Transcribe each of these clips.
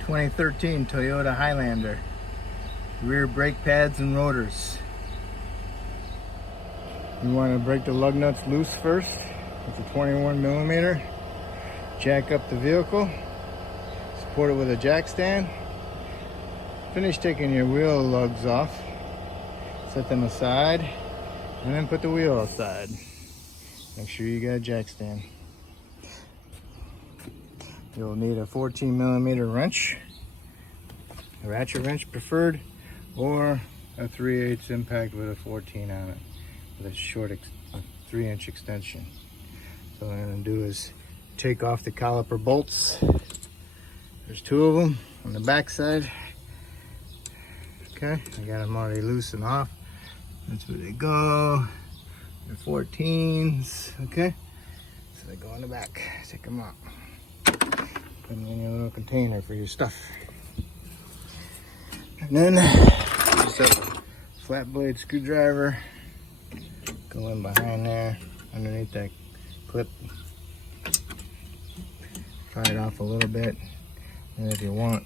2013 Toyota Highlander. Rear brake pads and rotors. You want to break the lug nuts loose first with a 21mm. Jack up the vehicle. Support it with a jack stand. Finish taking your wheel lugs off. Set them aside. And then put the wheel aside. Make sure you got a jack stand. You'll need a 14mm wrench, a ratchet wrench preferred, or a 3/8 impact with a 14 on it, with a short 3-inch extension. So what I'm going to do is take off the caliper bolts. There's 2 of them on the back side. Okay, I got them already loose and off. That's where they go. They're 14s. Okay, so they go in the back. Take them out. Put them in your little container for your stuff. And then just a flat blade screwdriver. Go in behind there, underneath that clip. Pry it off a little bit. And if you want,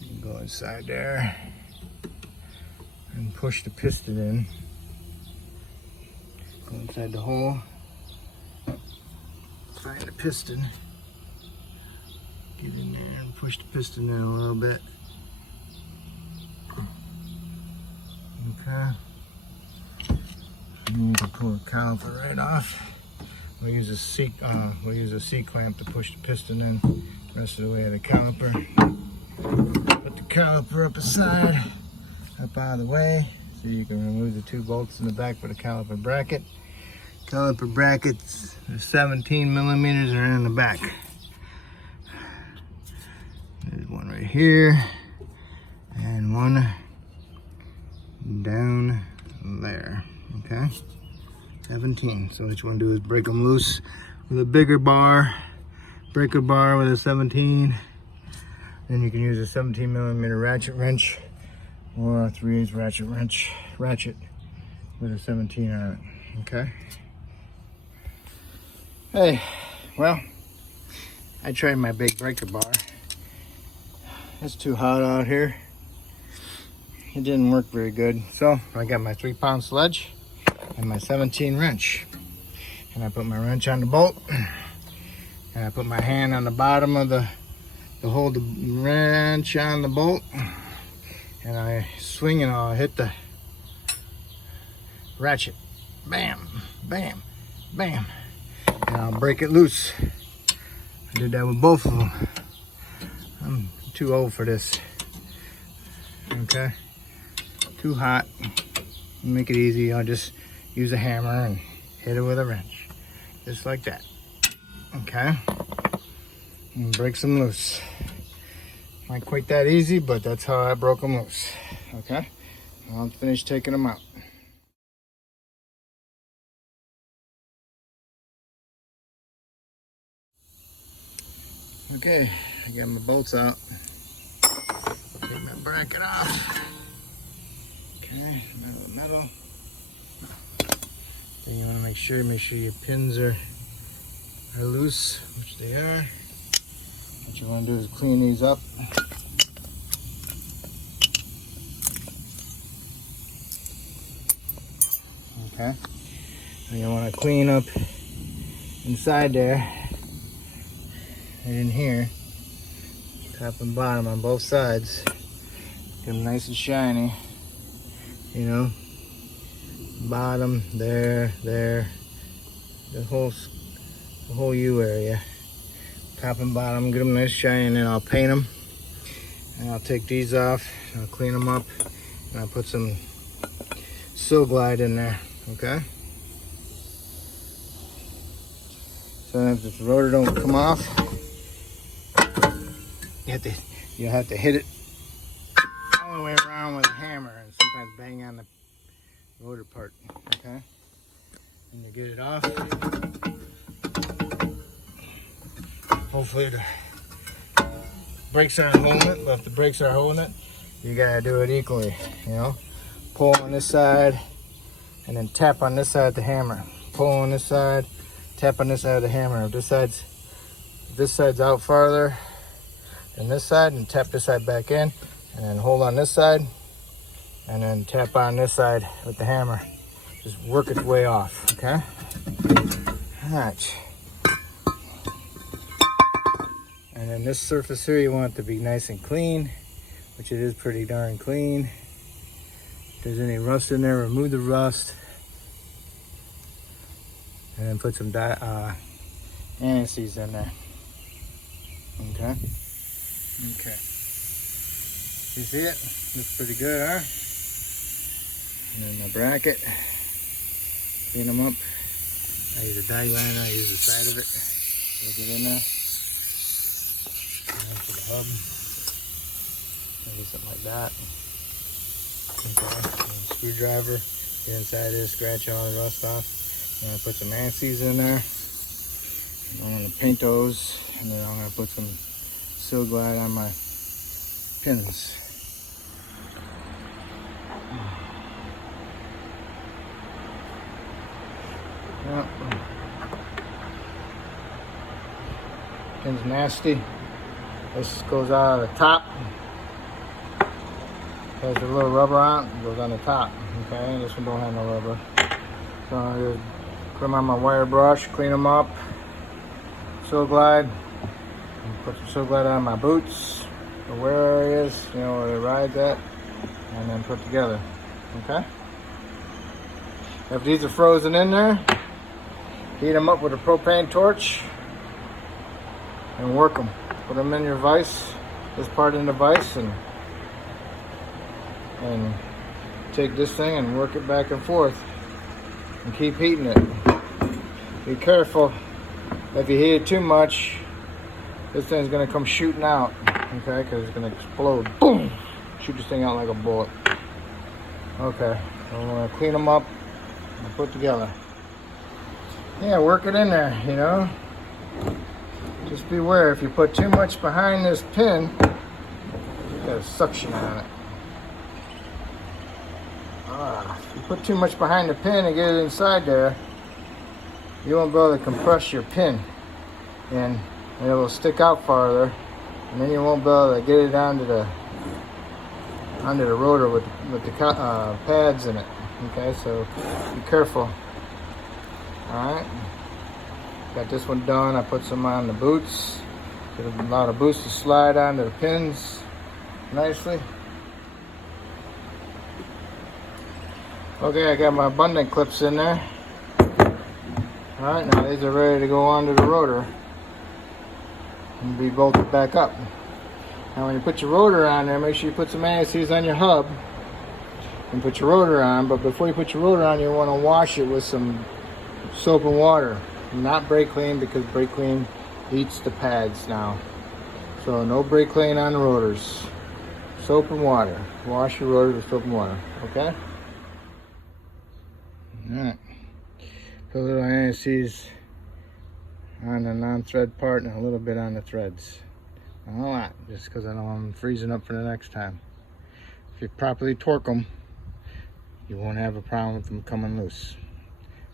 you can go inside there and push the piston in. Go inside the hole. Find the piston. Get in there and push the piston in a little bit. Okay. And you can pull the caliper right off. We'll use a C clamp to push the piston in the rest of the way of the caliper. Put the caliper up aside, up out of the way, so you can remove the 2 bolts in the back for the caliper bracket. Caliper brackets, the 17mm are in the back. There's one right here, and one down there. Okay, 17. So what you want to do is break them loose with a bigger bar, breaker bar with a 17. Then you can use a 17mm ratchet wrench or a 3/8 ratchet with a 17 on it. Okay. Hey, well, I tried my big breaker bar. It's too hot out here. It didn't work very good. So I got my 3-pound sledge and my 17 wrench. And I put my wrench on the bolt. And I put my hand on the bottom of to hold the wrench on the bolt. And I swing and I'll hit the ratchet. Bam, bam, bam. And I'll break it loose. I did that with both of them. I'm too old for this. Okay, too hot. Make it easy. I'll just use a hammer and hit it with a wrench, just like that. Okay, and break them loose. Not quite that easy, but that's how I broke them loose. Okay, I'll finish taking them out. Okay, I got my bolts out. Take my bracket off. Okay, metal. Then you want to make sure your pins are loose, which they are. What you want to do is clean these up. Okay, and you want to clean up inside there and in here, top and bottom on both sides. Get them nice and shiny, you know. Bottom there, the whole U area, top and bottom. Get them nice shiny, and then I'll paint them. And I'll take these off. I'll clean them up, and I'll put some Sil Glide in there. Okay. So if this rotor don't come off, you have to hit it all the way around with a hammer, and sometimes bang on the rotor part. Okay, and you get it off. Hopefully the brakes aren't holding it, but if the brakes are holding it, you gotta do it equally. You know, pull on this side, and then tap on this side of the hammer. Pull on this side, tap on this side of the hammer. If this side's out farther, then this side, and tap this side back in, and then hold on this side, and then tap on this side with the hammer. Just work its way off, okay? All right. And then this surface here, you want it to be nice and clean, which it is pretty darn clean. If there's any rust in there, remove the rust. And then put some anti-seize in there. Okay. Okay. You see it? Looks pretty good, huh? And then my bracket. Clean them up. I use a die liner. I use the side of it. We'll get in there. Into the hub. Maybe something like that. Okay. And screwdriver. Get inside this. Scratch all the rust off. I'm gonna put some anti-seize in there. I'm gonna paint those, and then I'm gonna put some Seal Glide on my pins. Yep. Pin's nasty. This goes out of the top. Has a little rubber on it. It goes on the top. Okay, this one don't have no rubber. So I just put them on my wire brush, clean them up. Seal Glide. Put some Seal Glide on my boots, the wear areas, you know, where the ride's at, and then put together. Okay? If these are frozen in there, heat them up with a propane torch and work them. Put them in your vise, this part in the vise, and take this thing and work it back and forth and keep heating it. Be careful. If you heat it too much, this thing's gonna come shooting out, okay? Because it's gonna explode. Boom! Shoot this thing out like a bullet. Okay, I'm gonna clean them up and put together. Yeah, work it in there, you know? Just beware, if you put too much behind this pin, you got a suction on it. If you put too much behind the pin and get it inside there, you won't be able to compress your pin, and it will stick out farther, and then you won't be able to get it onto the rotor with the pads in it. Okay, so be careful. All right, got this one done. I put some on the boots. Get a lot of boots to slide onto the pins nicely. Okay, I got my abundant clips in there. Alright, now these are ready to go onto the rotor and be bolted back up. Now when you put your rotor on there, make sure you put some anti-seize on your hub and put your rotor on, but before you put your rotor on, you want to wash it with some soap and water. Not brake clean, because brake clean eats the pads now. So no brake clean on the rotors. Soap and water. Wash your rotors with soap and water, okay? Alright. Put a little anti-seize on the non-thread part and a little bit on the threads. Not a lot, just because I know I'm freezing up for the next time. If you properly torque them, you won't have a problem with them coming loose.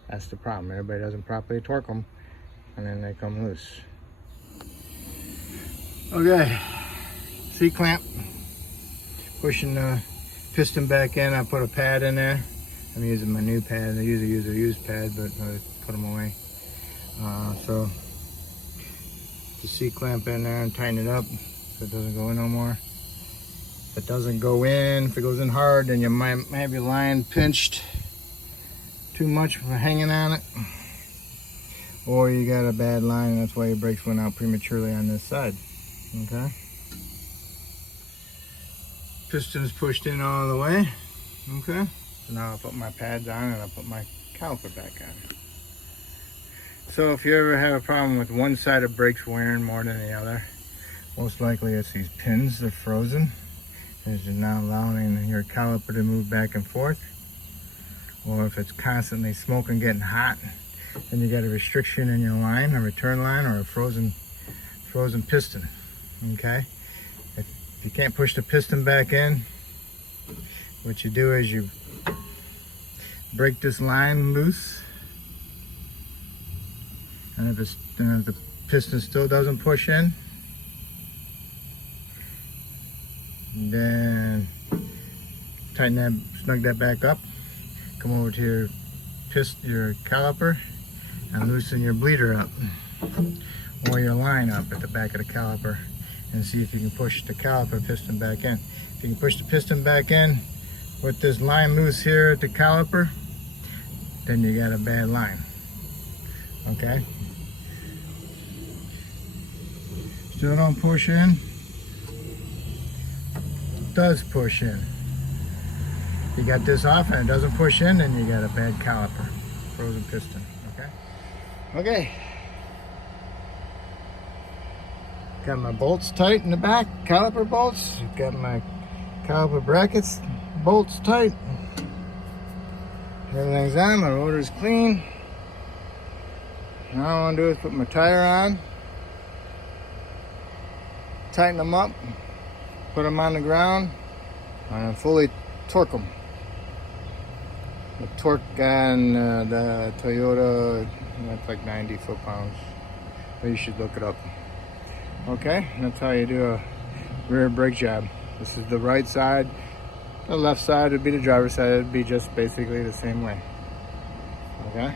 That's the problem. Everybody doesn't properly torque them, and then they come loose. Okay, C-clamp. Pushing the piston back in. I put a pad in there. I'm using my new pad. I usually use a used pad, but I put them away. So the C-clamp in there and tighten it up so it doesn't go in no more. If it doesn't go in, if it goes in hard, then you might have your line pinched too much for hanging on it. Or you got a bad line, and that's why your brakes went out prematurely on this side. Okay? Piston is pushed in all the way. Okay? So now I'll put my pads on and I'll put my caliper back on. So if you ever have a problem with one side of brakes wearing more than the other, most likely it's these pins that are frozen. As you're not allowing your caliper to move back and forth. Or if it's constantly smoking, getting hot, then you got a restriction in your line, a return line, or a frozen piston. Okay? If you can't push the piston back in, what you do is you break this line loose, and if the piston still doesn't push in, And then tighten that, snug that back up. Come over to your caliper and loosen your bleeder up or your line up at the back of the caliper, and see if you can push the caliper piston back in. If you can push the piston back in with this line loose here at the caliper, then you got a bad line. Okay? Still don't push in. Does push in. If you got this off and it doesn't push in, then you got a bad caliper, frozen piston. Okay? Okay. Got my bolts tight in the back, caliper bolts. Got my caliper brackets, bolts tight. Everything's on, my rotor's clean. Now all I want to do is put my tire on, tighten them up, put them on the ground, and fully torque them. The torque on the Toyota, that's like 90 foot-pounds, but you should look it up. Okay, that's how you do a rear brake job. This is the right side. The left side would be the driver's side. It would be just basically the same way. Okay.